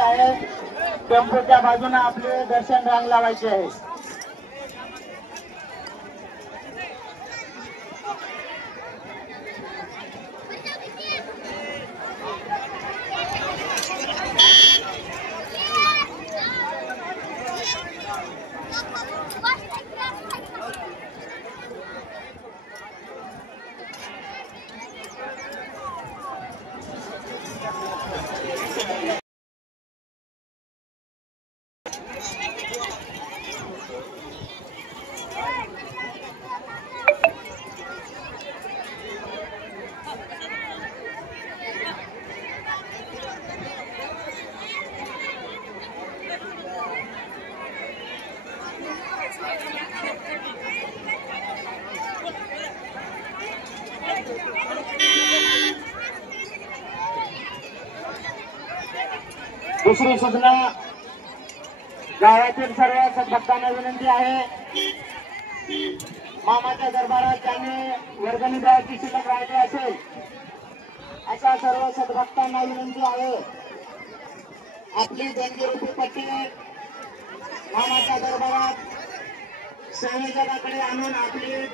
विनंती आहे, टेम्पोच्या बाजूने आपले दर्शन रांग लावायची आहे। दुसरी सूचना, गावातील सर्व सदभक्तांना विनंती आहे, मामाच्या दरबारात ज्यांनी वर्गणी द्यायची शिल्लक राहिली असेल अशा सर्व सदभक्तांना विनंती आहे, आपली देणगी पट्टी मामाच्या दरबारात संयोजकाकडे आणून आपली